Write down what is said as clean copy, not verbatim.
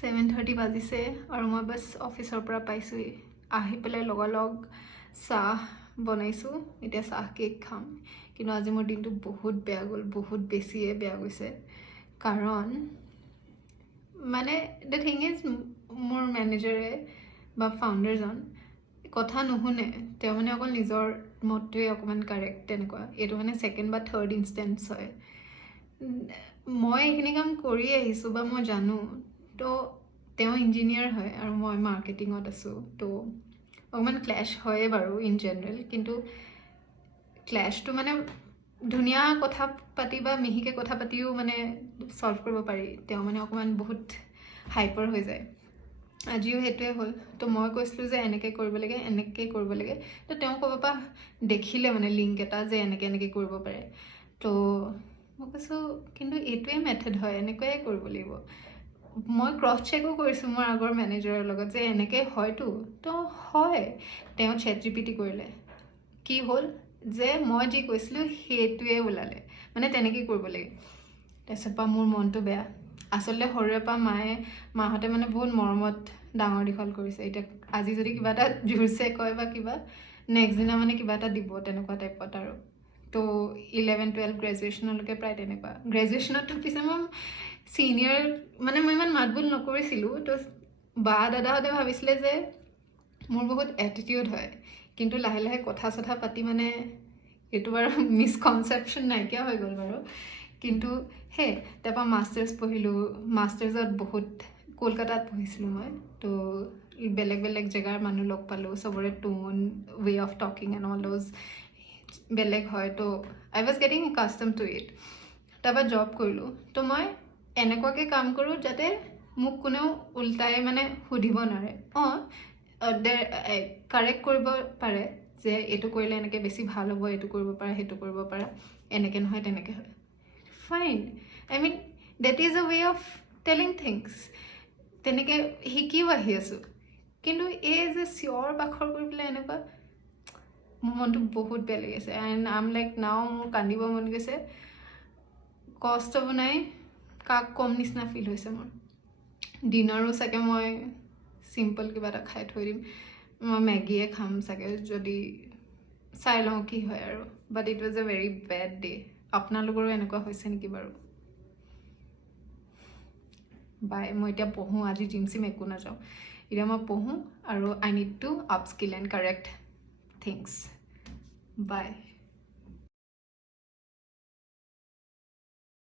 7:30 বাজিছে আৰু মই বাছ অফিচৰ পৰা পাইছোঁহি আহি পেলাই লগালগ চাহ বনাইছোঁ এতিয়া চাহ কেক খাম কিন্তু আজি মোৰ দিনটো বহুত বেয়া গ'ল বহুত বেছিয়ে বেয়া গৈছে কাৰণ মানে দ্য থিং ইজ মোৰ মেনেজাৰে বা ফাউণ্ডাৰজন কথা নুশুনে তেওঁ মানে অকল নিজৰ মতটোৱে অকণমান কাৰেক্ট তেনেকুৱা এইটো মানে ছেকেণ্ড বা থাৰ্ড ইনষ্টেঞ্চ হয় মই এইখিনি কাম কৰি আহিছোঁ বা মই জানো তো তেওঁ ইঞ্জিনিয়াৰ হয় আৰু মই মাৰ্কেটিঙত আছোঁ তো অকণমান ক্লেছ হয়ে বাৰু ইন জেনেৰেল কিন্তু ক্লেছটো মানে ধুনীয়া কথা পাতি বা মিহিকে কথা পাতিও মানে ছল্ভ কৰিব পাৰি তেওঁ মানে অকণমান বহুত হাইপাৰ হৈ যায় আজিও সেইটোৱে হ'ল তো মই কৈছিলোঁ যে এনেকৈ কৰিব লাগে তো তেওঁ ক'ব পৰা দেখিলে মানে লিংক এটা যে এনেকৈ কৰিব পাৰে তো মই কৈছোঁ কিন্তু এইটোৱে মেথড হয় এনেকুৱাই কৰিব লাগিব মই ক্ৰছ চেকো কৰিছোঁ মোৰ আগৰ মেনেজাৰৰ লগত যে এনেকৈ হয়তো তো হয় তেওঁ ChatGPT কৰিলে কি হ'ল যে মই যি কৈছিলোঁ সেইটোৱে ওলালে মানে তেনেকৈ কৰিব লাগে তাৰপিছত পৰা মোৰ মনটো বেয়া আচলতে সৰুৰে পৰা মাহঁতে মানে বহুত মৰমত ডাঙৰ দীঘল কৰিছে এতিয়া আজি যদি কিবা এটা জোৰছে কয় বা কিবা নেক্সট দিনা মানে কিবা এটা দিব তেনেকুৱা টাইপত আৰু তো 11-12 গ্ৰেজুৱেশ্যনলৈকে প্ৰায় তেনেকুৱা গ্ৰেজুৱেশ্যনততো পিছে মই ছিনিয়ৰ মানে মই ইমান মাতবোল নকৰিছিলোঁ তো বা দাদাহঁতে ভাবিছিলে যে মোৰ বহুত এটিটিউড হয় কিন্তু লাহে লাহে কথা চথা পাতি মানে এইটো বাৰু মিছকনচেপশ্যন নাইকিয়া হৈ গ'ল বাৰু কিন্তু সেই তাৰপৰা মাষ্টাৰ্ছ পঢ়িলোঁ মাষ্টাৰ্ছত বহুত কলকাতাত পঢ়িছিলোঁ মই তো বেলেগ বেলেগ জেগাৰ মানুহ লগ পালোঁ চবৰে tone way of talking and all those বেলেগ হয় তো I was getting custom to it তাৰপৰা জব কৰিলোঁ তো মই এনেকুৱাকৈ কাম কৰোঁ যাতে মোক কোনেও উল্টাই মানে সুধিব নোৱাৰে কাৰেক্ট কৰিব পাৰে যে এইটো কৰিলে এনেকৈ বেছি ভাল হ'ব এইটো কৰিব পাৰা সেইটো কৰিব পাৰা এনেকৈ নহয় তেনেকৈ হয় fine I mean that is a way of telling things তেনেকৈ শিকিও আহি আছোঁ কিন্তু এই যে চিঞৰ বাখৰ কৰি পেলাই এনেকুৱা মোৰ মনটো বহুত বেয়া লাগিছে এণ্ড আম লাইক নাও মোৰ কান্দিব মন গৈছে কষ্ট বনাই কাক কম নিচিনা ফিল হৈছে মোৰ ডিনাৰো চাগে মই চিম্পল কিবা এটা খাই থৈ দিম মই মেগীয়ে খাম চাগে যদি চাই লওঁ কি হয় আৰু but it was a very bed day আপোনালোকৰো এনেকুৱা হৈছে নেকি বাৰু বাই মই এতিয়া পঢ়োঁ আজি জিম চিম একো নাযাওঁ এতিয়া মই পঢ়োঁ আৰু I need to upskill and correct things by